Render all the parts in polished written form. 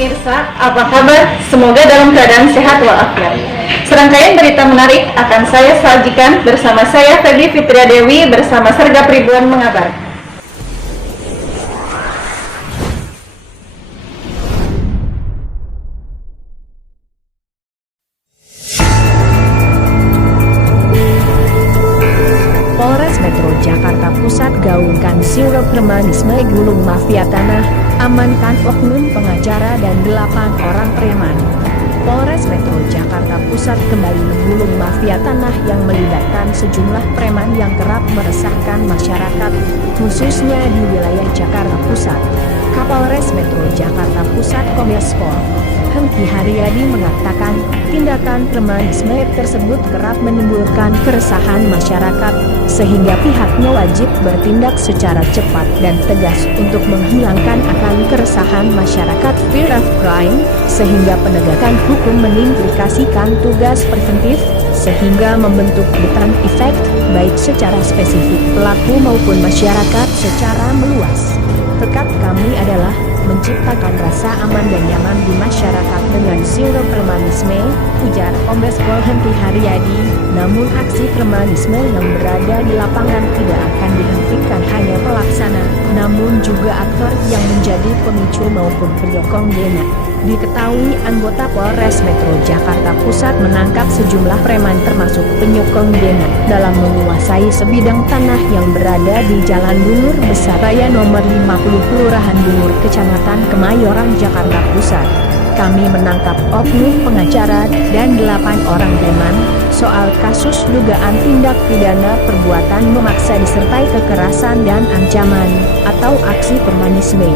pemirsa, apa kabar? Semoga dalam keadaan sehat walafiat. Serangkaian berita menarik akan saya sajikan bersama saya Febri Fitria Dewi bersama Sergap Ribuan mengabar. Polres Metro Jakarta Pusat gaungkan sirup premanisme gulung mafia tanah, amankan oknum pengacara dan 8 orang preman. Polres Metro Jakarta Pusat kembali menggulung mafia tanah yang melibatkan sejumlah preman yang kerap meresahkan masyarakat, khususnya di wilayah Jakarta Pusat. Kapolres Metro Jakarta Pusat Kombes Pol Hengki Haryadi mengatakan, tindakan premanisme tersebut kerap menimbulkan keresahan masyarakat, sehingga pihaknya wajib bertindak secara cepat dan tegas untuk menghilangkan akan keresahan masyarakat fear of crime, sehingga penegakan hukum mengimplikasikan tugas preventif, sehingga membentuk return effect, baik secara spesifik pelaku maupun masyarakat secara meluas. Tekad kami adalah menciptakan rasa aman dan nyaman di masyarakat dengan sirup premanisme, ujar Kombes Pol Hengki Haryadi. Namun aksi premanisme yang berada di lapangan tidak akan dihentikan hanya pelaksana, namun juga aktor yang menjadi pemicu maupun penyokong dana. Diketahui anggota Polres Metro Jakarta Pusat menangkap sejumlah preman termasuk penyokong dana dalam menguasai sebidang tanah yang berada di Jalan Bungur Besar Raya nomor 50 Kelurahan Bungur Kecamatan Kemayoran Jakarta Pusat. Kami menangkap oknum pengacara dan 8 orang preman soal kasus dugaan tindak pidana perbuatan memaksa disertai kekerasan dan ancaman atau aksi premanisme.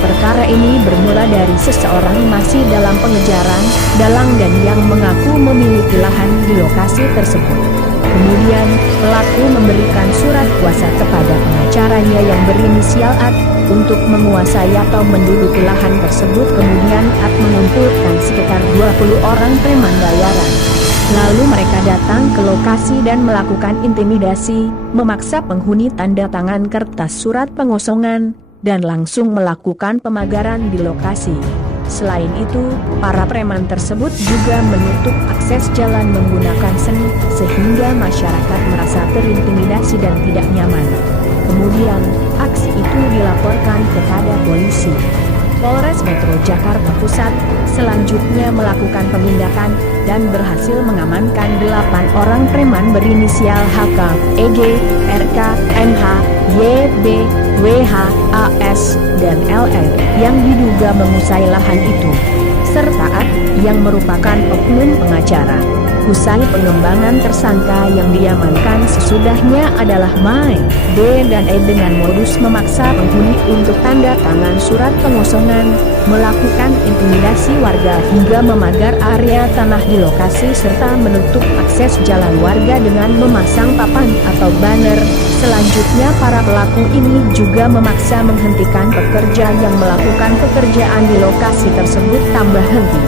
Perkara ini bermula dari seseorang masih dalam pengejaran, dalang dan yang mengaku memiliki lahan di lokasi tersebut. Kemudian, pelaku memberikan surat kuasa kepada pengacaranya yang berinisial AT untuk menguasai atau menduduki lahan tersebut. Kemudian AT mengumpulkan sekitar 20 orang preman bayaran. Lalu mereka datang ke lokasi dan melakukan intimidasi, memaksa penghuni tanda tangan kertas surat pengosongan, dan langsung melakukan pemagaran di lokasi. Selain itu, para preman tersebut juga menutup akses jalan menggunakan seni, sehingga masyarakat merasa terintimidasi dan tidak nyaman. Kemudian, aksi itu dilaporkan kepada polisi. Polres Metro Jakarta Pusat selanjutnya melakukan penindakan dan berhasil mengamankan 8 orang preman berinisial HK, EG, RK, MH, YB, WH, AS, dan LR yang diduga menguasai lahan itu, serta A yang merupakan oknum pengacara. Usai pengembangan, tersangka yang diamankan sesudahnya adalah MAI, D dan E dengan modus memaksa penghuni untuk tanda tangan surat pengosongan, melakukan intimidasi warga hingga memagar area tanah di lokasi serta menutup akses jalan warga dengan memasang papan atau banner. Selanjutnya para pelaku ini juga memaksa menghentikan pekerja yang melakukan pekerjaan di lokasi tersebut, tambah Hengki.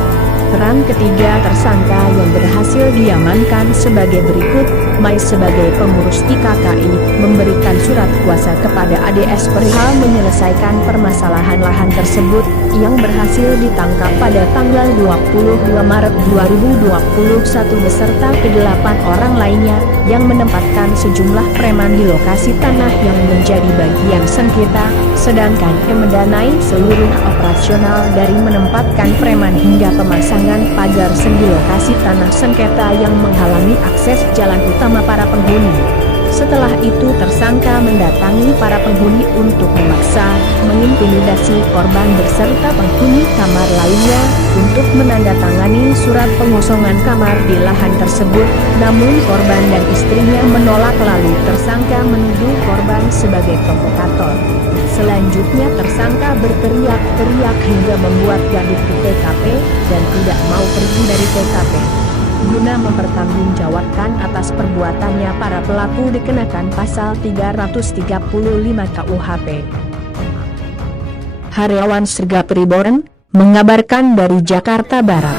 Peran ketiga tersangka yang berhasil diamankan sebagai berikut. MAI sebagai pengurus IKKI memberikan surat kuasa kepada ADS perihal menyelesaikan permasalahan lahan tersebut, yang berhasil ditangkap pada tanggal 22 Maret 2021 beserta ke-8 orang lainnya yang menempatkan sejumlah preman di lokasi tanah yang menjadi bagian sengketa, sedangkan E mendanai seluruh operasional dari menempatkan preman hingga pemasangan pagar sen di lokasi tanah sengketa yang menghalangi akses jalan utama para penghuni. Setelah itu tersangka mendatangi para penghuni untuk memaksa, mengintimidasi korban beserta penghuni kamar lainnya untuk menandatangani surat pengosongan kamar di lahan tersebut. Namun korban dan istrinya menolak, lalu tersangka menuduh korban sebagai provokator. Selanjutnya tersangka berteriak-teriak hingga membuat gaduh di TKP dan tidak mau pergi dari TKP. Guna mempertanggungjawabkan atas perbuatannya, para pelaku dikenakan pasal 335 KUHP. Haryawan Sergap Ribuan mengabarkan dari Jakarta Barat.